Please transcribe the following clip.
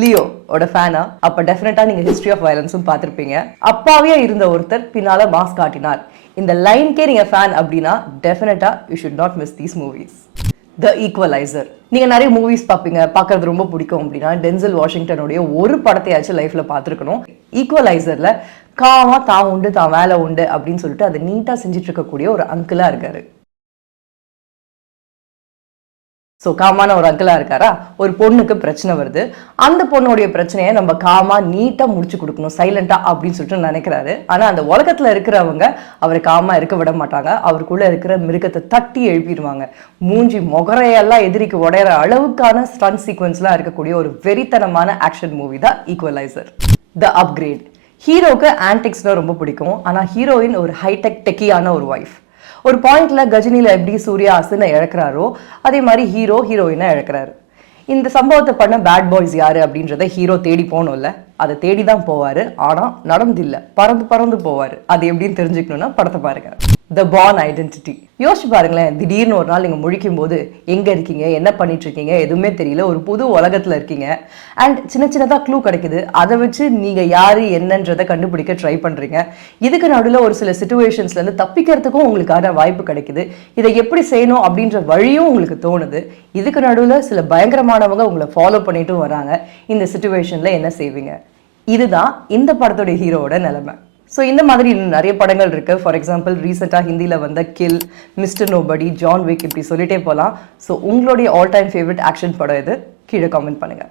Leo ஓட ஃபேனா அப்ப டெஃபினட்டா நீங்க ஹிஸ்டரி ஆஃப் வயலன்ஸும் பார்த்திருப்பீங்க. அப்பாவியா இருந்த ஒருத்தர் பின்னால மாஸ் காட்டினார். இந்த லைன்கே நீங்க ஃபேன் அப்படின்னா டெஃபினட்டா you should not miss these movies. The equaliser. நீங்க நிறைய மூவிஸ் பார்ப்பீங்க, பார்க்கறது ரொம்ப பிடிக்கும் அப்படின்னா டென்சல் வாஷிங்டனுடைய ஒரு படத்தையாச்சும் லைஃப்ல பார்த்துருக்கணும். ஈக்குவலைசர்ல காமா தான் உண்டு தான் வேலை உண்டு அப்படின்னு சொல்லிட்டு அதை நீட்டா செஞ்சுட்டு இருக்கக்கூடிய ஒரு அங்கிளா இருக்காரு. ஸோ காமான ஒரு அங்கிளா இருக்காரா, ஒரு பொண்ணுக்கு பிரச்சனை வருது. அந்த பொண்ணுடைய பிரச்சனையை நம்ம காமா நீட்டா முடிச்சு கொடுக்கணும் சைலண்டா அப்படின்னு சொல்லிட்டு நினைக்கிறாரு. ஆனா அந்த உலகத்துல இருக்கிறவங்க அவரை காமா இருக்க விட மாட்டாங்க. அவருக்குள்ள இருக்கிற மிருகத்தை தட்டி எழுப்பிடுவாங்க. மூஞ்சி மொகரையெல்லாம் எதிரிக்கு உடையிற அளவுக்கான ஸ்டன் சீக்வன்ஸ்லாம் இருக்கக்கூடிய ஒரு வெறித்தனமான ஆக்ஷன் மூவி தான் ஈக்குவலைசர். த அப்கிரேட். ஹீரோக்கு ஆன்டிக்ஸ்னா ரொம்ப பிடிக்கும். ஆனா ஹீரோயின் ஒரு ஹைடெக் டெக்கியான ஒரு ஒய்ஃப். ஒரு பாயிண்ட்ல கஜினில எப்படி சூர்யா அசுனை இழக்கிறாரோ அதே மாதிரி ஹீரோயினை இழக்கிறாரு. இந்த சம்பவத்தை பண்ண பேட் பாய்ஸ் யாரு அப்படின்றத ஹீரோ தேடி போகணும்ல, அதை தேடிதான் போவாரு. ஆனா நடந்தில்ல, பறந்து போவாரு. அது எப்படின்னு தெரிஞ்சுக்கணும்னா படத்தை பாருங்க. த பார்ன் ஐடென்டிட்டி. யோசிச்சு பாருங்களேன், திடீர்னு ஒரு நாள் நீங்க முழிக்கும் போது எங்க இருக்கீங்க, என்ன பண்ணிட்டு இருக்கீங்க எதுவுமே தெரியல, ஒரு புது உலகத்துல இருக்கீங்க. அண்ட் சின்னதா க்ளூ கிடைக்குது. அதை வச்சு நீங்க யாரு என்னன்றதை கண்டுபிடிக்க ட்ரை பண்றீங்க. இதுக்கு நடுவில் ஒரு சில சிச்சுவேஷன்ஸ்ல இருந்து தப்பிக்கிறதுக்கும் உங்களுக்கான வாய்ப்பு கிடைக்குது. இதை எப்படி செய்யணும் அப்படின்ற வழியும் உங்களுக்கு தோணுது. இதுக்கு நடுவில் சில பயங்கரமானவங்க உங்களை ஃபாலோ பண்ணிட்டும் வராங்க. இந்த சிச்சுவேஷன்ல என்ன செய்வீங்க? இதுதான் இந்த படத்துடைய ஹீரோவோட நிலைமை. ஸோ இந்த மாதிரி நிறைய படங்கள் இருக்கு. ஃபார் எக்ஸாம்பிள் ரீசெண்டாக ஹிந்தியில் வந்த Kill, mister nobody, John Wick, இப்படி சொல்லிட்டே போகலாம். ஸோ உங்களுடைய ஆல் டைம் ஃபேவரட் ஆக்ஷன் படம் இது? கீழே காமெண்ட் பண்ணுங்க.